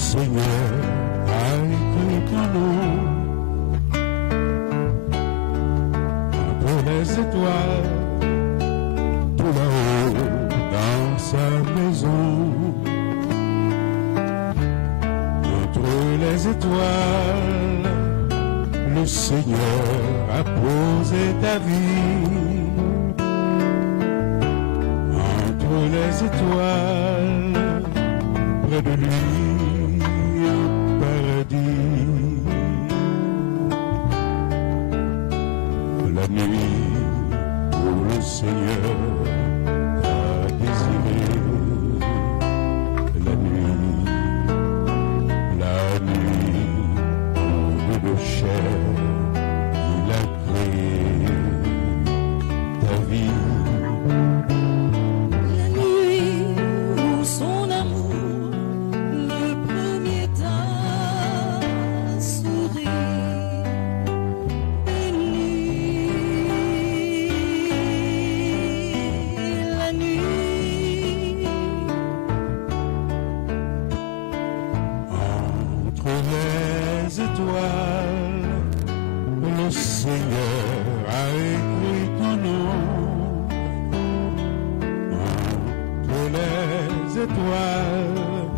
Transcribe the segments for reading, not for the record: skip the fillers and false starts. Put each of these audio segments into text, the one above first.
Seigneur a écrit ton nom entre les étoiles, tout là-haut dans sa maison. Entre les étoiles, le Seigneur a posé ta vie. Entre les étoiles, près de lui, un paradis. La nuit où le Seigneur t'a désiré, la nuit, de chair, il a créé ta vie. La nuit où son amour, le premier t'a souri. La nuit, entre les étoiles, le Seigneur a écrit ton nom. Entre les étoiles,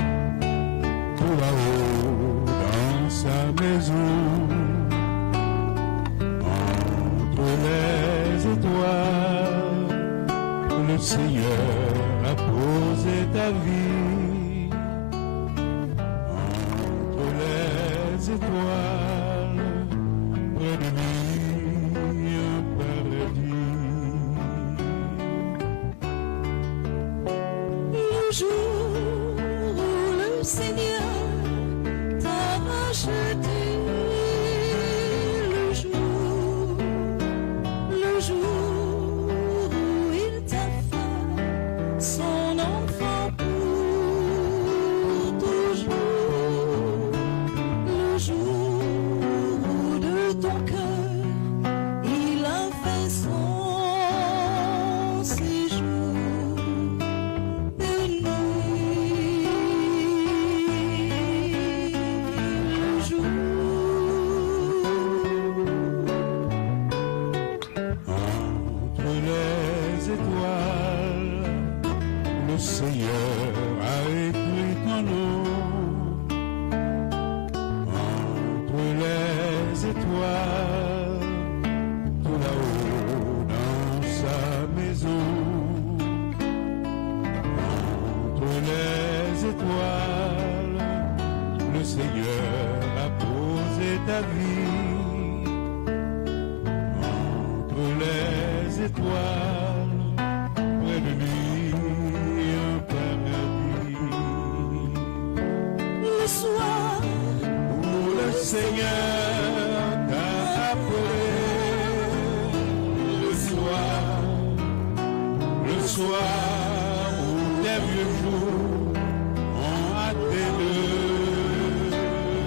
tout là-haut dans sa maison. Entre les étoiles, le Seigneur a posé ta vie. Entre les étoiles, près de lui, un paradis. le jour où le Seigneur t'a racheté, le jour où il t'a fait son enfant pour toujours, le jour où de ton cœur il a fait son séjour. Entre les étoiles, le Seigneur a écrit ton nom. Entre les étoiles, tout là-haut dans sa maison. Entre les étoiles, le Seigneur a posé ta vie. Entre les étoiles, près de lui, un paradis. Le soir Où le Seigneur t'a appelé, le soir où tes vieux jours ont hâté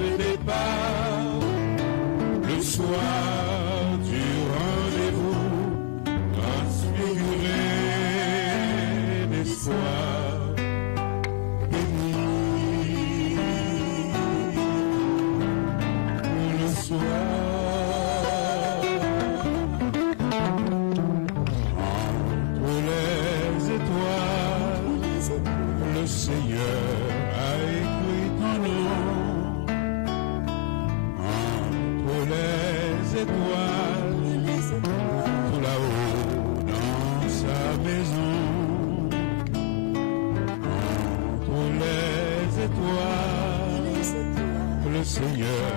le départ, le soir du rendez-vous transfiguré d'espoir. Le soir, entre les étoiles, le Seigneur a écrit ton nom. Entre les étoiles, tout là-haut dans sa maison. Entre les étoiles, le Seigneur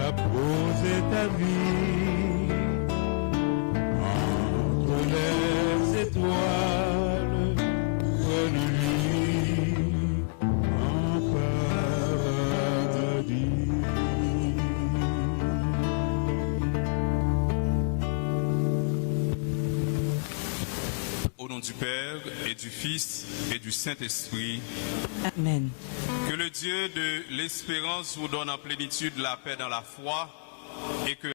a posé ta vie. Entre les étoiles, près de lui, un paradis. Au nom du Père et du Fils et du Saint-Esprit, Amen. que le Dieu de l'espérance vous donne en plénitude la paix dans la foi et que